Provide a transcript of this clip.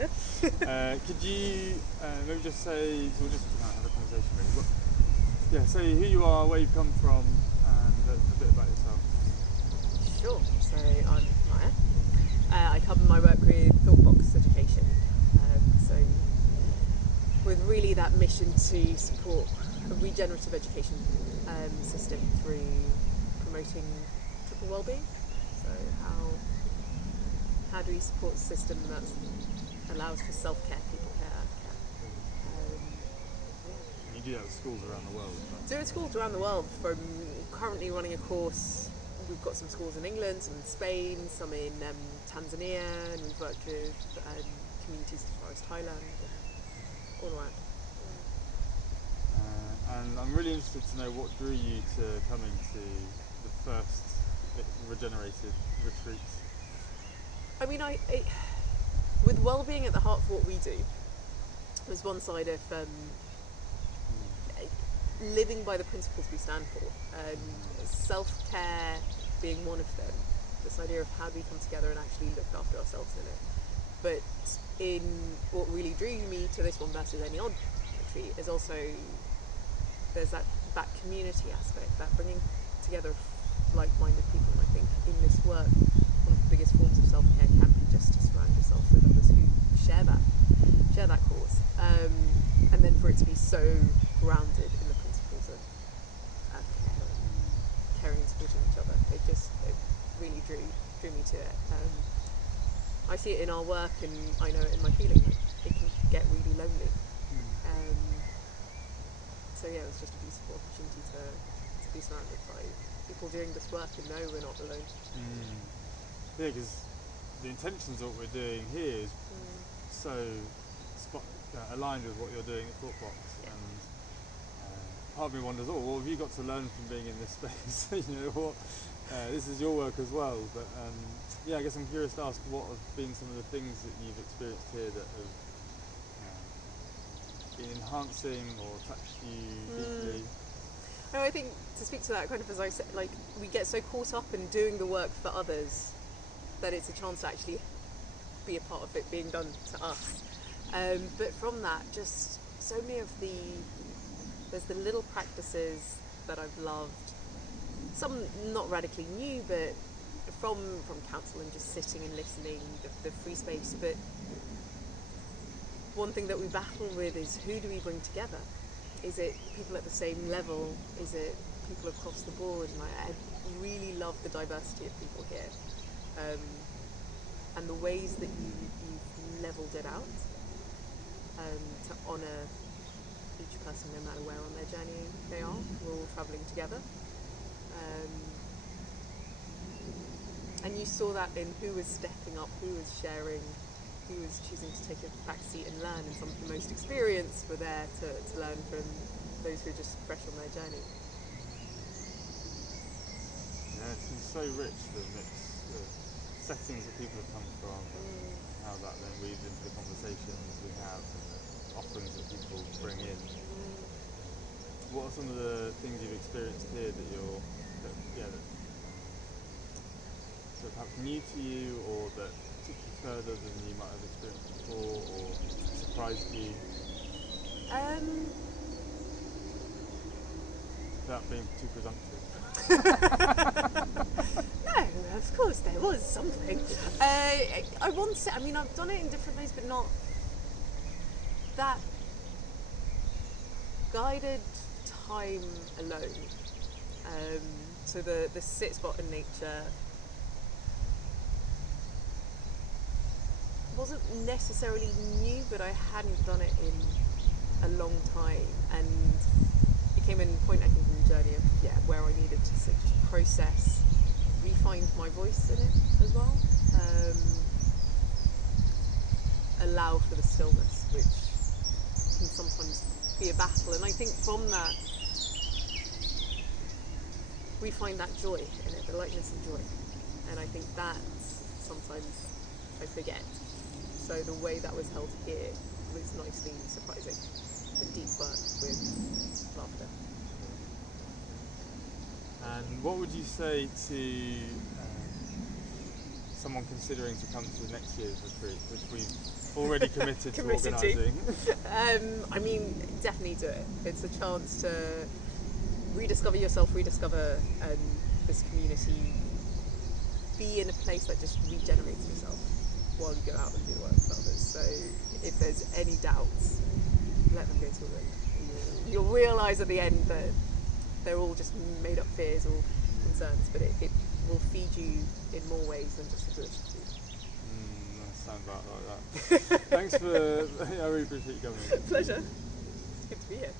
pleasure. Could you maybe just say, so we'll just have a conversation really. Say who you are, where you come from, and a bit about yourself. Sure. So I'm Maya. I cover my work with ThoughtBox education. So with really that mission to support a regenerative education system through promoting triple well-being. So how do we support a system that allows for self-care, people care, You do that with schools around the world, right? Do it at schools around the world. From currently running a course, we've got some schools in England, some in Spain, some in Tanzania, and we've worked with communities as far as Thailand, all around. And I'm really interested to know what drew you to coming to the first regenerated retreat. I mean, with well-being at the heart of what we do, there's one side of living by the principles we stand for, self-care being one of them, this idea of how do we come together and actually look after ourselves in it. But in what really drew me to this one versus any odd retreat is also there's that community aspect, that bringing together like-minded people. And I think in this work, one of the biggest forms of self-care can be just to surround yourself with others who share that cause, and then for it to be so grounded in the principles of caring and supporting each other. It really drew me to it. I see it in our work, and I know it in my feeling. Like, it can get really lonely. So yeah, it was just a beautiful opportunity to be surrounded by people doing this work and know we're not alone. Yeah, because the intentions of what we're doing here is so aligned with what you're doing at ThoughtBox. Yeah. And part of me wonders, what have you got to learn from being in this space? This is your work as well. But I guess I'm curious to ask, what have been some of the things that you've experienced here that have been enhancing or touched you deeply? No, I think to speak to that, kind of as I said, like, we get so caught up in doing the work for others that it's a chance to actually be a part of it being done to us. But from that, just so many of there's the little practices that I've loved, some not radically new, but from council and just sitting and listening, the free space. But one thing that we battle with is, who do we bring together? Is it people at the same level? Is it people across the board? And I really love the diversity of people here, and the ways that you've levelled it out, to honour each person no matter where on their journey they are. We're all travelling together. And you saw that in who was stepping up, who was sharing, who was choosing to take a back seat and learn, and some of the most experienced were there to learn from those who are just fresh on their journey. Yeah, it's been so rich, the mix of settings that people have come from, and how that then weaves into the conversations we have and the offerings that people bring in. What are some of the things you've experienced here that so perhaps new to you, or that took you further than you might have experienced before, or surprised you? Without being too presumptuous. No, of course there was something. I've done it in different ways, but not that guided time alone. So the sit spot in nature wasn't necessarily new, but I hadn't done it in a long time, and it came in a point, I think, in the journey of where I needed to just process, refine my voice in it as well, allow for the stillness, which can sometimes be a battle. And I think from that we find that joy in it, the lightness and joy, and I think that sometimes I forget. So the way that was held here was nicely surprising. The deep work with laughter. And what would you say to someone considering to come to next year's retreat, which we've already committed to Committed to. organising. I mean, definitely do it. It's a chance to rediscover yourself, rediscover this community, be in a place that just regenerates yourself while you go out and do the work with others. So if there's any doubts, let them go to a room. You'll realise at the end that they're all just made up fears or concerns, but it will feed you in more ways than just a tuition fee. That sounds about like that. Thanks for, I really appreciate you coming. Pleasure. Good to be here.